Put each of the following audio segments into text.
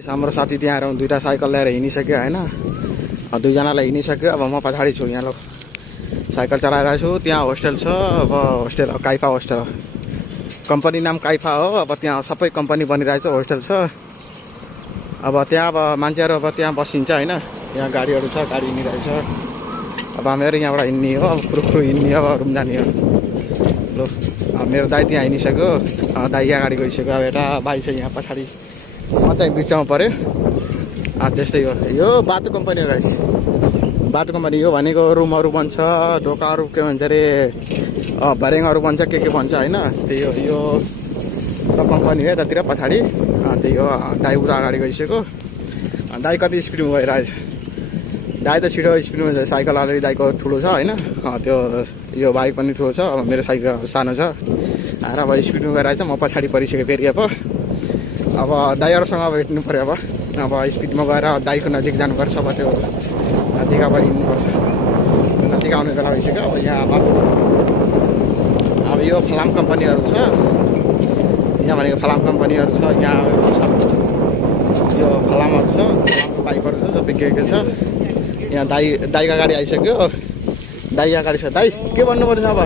हाम्रो साथी त्यहाँ आएर दुईवटा साइकल ल्याएर हिँडिसक्यो होइन, दुईजनालाई हिँडिसक्यो। अब म पछाडि छु यहाँ। लो साइकल चलाइरहेको छु। त्यहाँ होस्टेल छ, अब होस्टेल काइफा होस्टेल, कम्पनी नाम काइफा हो। अब त्यहाँ सबै कम्पनी बनिरहेछ, होस्टेल छ। अब त्यहाँ अब मान्छेहरू अब त्यहाँ बसिन्छ होइन, त्यहाँ गाडीहरू छ, गाडी हिँडिरहेछ। अब हामीहरू यहाँबाट हिँड्ने हो, अब खुरुखुरु हिँड्ने हो, अब रुम जाने हो। लो मेरो दाइ त्यहाँ हिँडिसक्यो, दाइ यहाँ अगाडि गइसक्यो। अब एउटा भाइ छ यहाँ पछाडि, म चाहिँ बिचमा पऱ्यो। त्यस्तै हो, यो बाटो कम्पनी हो गाइस। बाटो कम्पनी हो भनेको रुमहरू बन्छ, ढोकाहरू के भन्छ अरे, भर्याङहरू बन्छ, के भन्छ होइन। त्यही हो, यो सब कम्पनी हो यतातिर पछाडि। त्यही हो, दाइ उता अगाडि गइसक्यो। दाइ कति स्पिडमा गइरहेछ। दाइ त छिटो स्पिडमा छ, साइकल अलिअलि दाइको ठुलो छ होइन, त्यो यो बाइक पनि ठुलो छ। अब मेरो साइकल सानो छ, आएर अब स्पिडमा गइरहेछ। म पछाडि परिसकेँ फेरि। अब दाइहरूसँग भेट्नु पऱ्यो। अब स्पिडमा गएर दाइको नजिक जानुपर्छ। अब त्यो नजिक अब हिँड्नुपर्छ, नजिक आउने बेला भइसक्यो। अब यहाँ अब यो फलाम कम्पनीहरू छ, यहाँ भनेको फलाम कम्पनीहरू छ। यहाँ सब यो फलामहरू छ, फलामको पाइपहरू छ, सबै के छ। यहाँ दाइको गाडी आइसक्यो। दाइ अगाडि छ। दाइ के भन्नुपर्छ अब?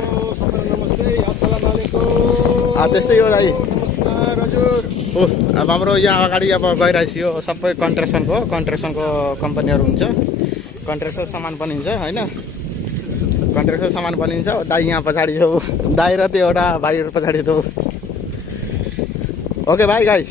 त्यस्तै हो दाइ। अब हाम्रो यहाँ अगाडि अब गइरहेछ, यो सबै कन्स्ट्रक्सनको कम्पनीहरू हुन्छ। कन्स्ट्रक्सन सामान बनिन्छ होइन, कन्स्ट्रक्सन सामान बनिन्छ। दाइ यहाँ पछाडि छ, दाइ र त्यो एउटा भाइहरू पछाडि छ। Okay by guys.